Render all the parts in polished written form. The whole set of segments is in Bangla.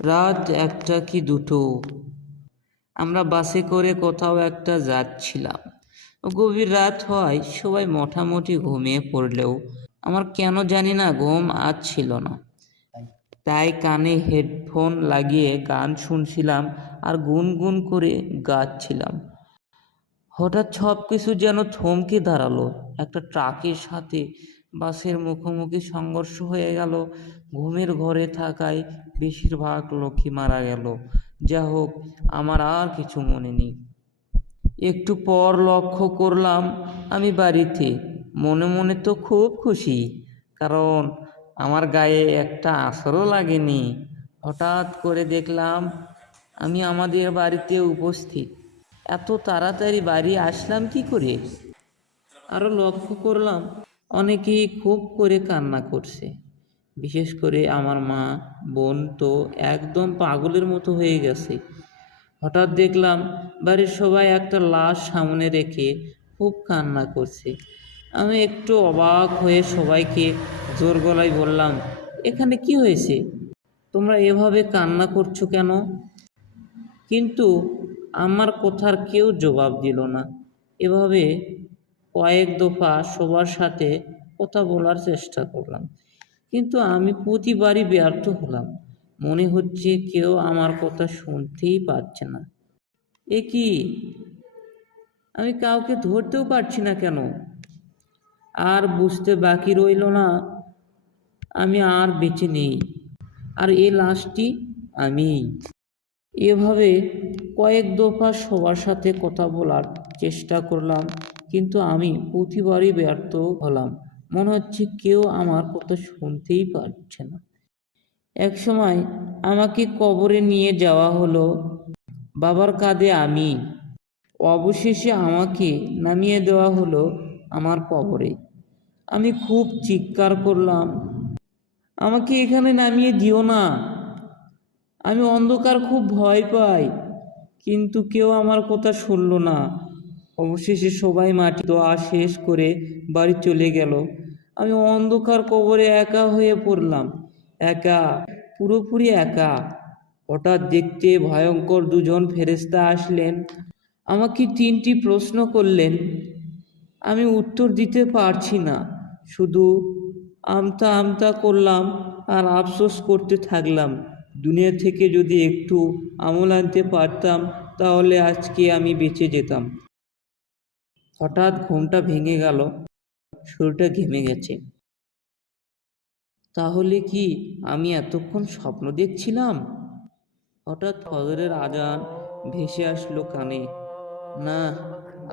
রাত 1টা কি 2টো। আমরা বাসে করে কোথাও একটা যাচ্ছিলাম। গভীর রাত হওয়ায় সবাই মোটামুটি ঘুমিয়ে পড়লেও আমার কেন জানি না ঘুম আজ ছিল না। তাই কানে হেডফোন লাগিয়ে গান শুনছিলাম আর গুনগুন করে গাচ্ছিলাম। হঠাৎ সব কিছু যেন থমকে দাঁড়ালো। একটা ট্রাকের সাথে বাসের মুখোমুখি সংঘর্ষ হয়ে গেল। ঘুমের ঘরে থাকায় বেশিরভাগ লোকই মারা গেল। যা হোক, আমার আর কিছু মনে নেই। একটু পর লক্ষ্য করলাম আমি বাড়িতে। মনে মনে তো খুব খুশি, কারণ আমার গায়ে একটা আঁচড়ও লাগেনি। হঠাৎ করে দেখলাম আমি আমাদের বাড়িতে উপস্থিত। এত তাড়াতাড়ি বাড়ি আসলাম কি করে? আরও লক্ষ্য করলাম অনেকেই খুব করে কান্না করছে। বিশেষ করে আমার মা, বোন তো একদম পাগলের মতো হয়ে গেছে। হঠাৎ দেখলাম বাড়ির সবাই একটা লাশ সামনে রেখে খুব কান্না করছে। আমি একটু অবাক হয়ে সবাইকে জোর গলায় বললাম, এখানে কি হয়েছে? তোমরা এভাবে কান্না করছো কেন? কিন্তু আমার কথার কেউ জবাব দিল না। এভাবে কয়েক দফা সবার সাথে কথা বলার চেষ্টা করলাম, কিন্তু আমি প্রতিবারই ব্যর্থ হলাম। মনে হচ্ছে কেউ আমার কথা শুনতেই পাচ্ছে না। এ কি, আমি কাউকে ধরতেও পারছি না কেন? আর বুঝতে বাকি রইল না আমি আর বেঁচে নেই, আর এ লাশটি আমিই। এভাবে কয়েক দফা সবার সাথে কথা বলার চেষ্টা করলাম, কিন্তু আমি প্রতিবারই ব্যর্থ হলাম। মনে হচ্ছে কেউ আমার কথা শুনতেই পারছে না। এক সময় আমাকে কবরে নিয়ে যাওয়া হলো। বাবার কাঁধে আমি। অবশেষে আমাকে নামিয়ে দেওয়া হলো আমার কবরে। আমি খুব চিৎকার করলাম, আমাকে এখানে নামিয়ে দিও না, আমি অন্ধকার খুব ভয় পাই। কিন্তু কেউ আমার কথা শুনল না। অবশেষে সবাই মাটি দোয়া শেষ করে বাড়ি চলে গেল। আমি অন্ধকার কবরে একা হয়ে পড়লাম। একা, পুরোপুরি একা। হঠাৎ দেখতে ভয়ঙ্কর দুজন ফেরেশতা আসলেন। আমাকে 3টি প্রশ্ন করলেন। আমি উত্তর দিতে পারছি না, শুধু আমতা আমতা করলাম আর আফসোস করতে থাকলাম। দুনিয়া থেকে যদি একটু আমল আনতে পারতাম, তাহলে আজকে আমি বেঁচে যেতাম। হঠাৎ ঘুমটা ভেঙে গেল, শরীরটা ঘেমে গেছে। তাহলে কি আমি এতক্ষণ স্বপ্ন দেখছিলাম? হঠাৎ ফজরের আজান ভেসে আসলো কানে। না,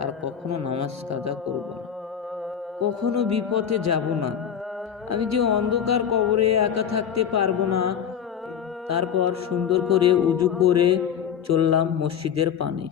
আর কখনো নামাজ কাজা করব না, কখনো বিপথে যাব না। আমি যে অন্ধকার কবরে একা থাকতে পারবো না। তারপর সুন্দর করে উজু করে চললাম মসজিদের পানে।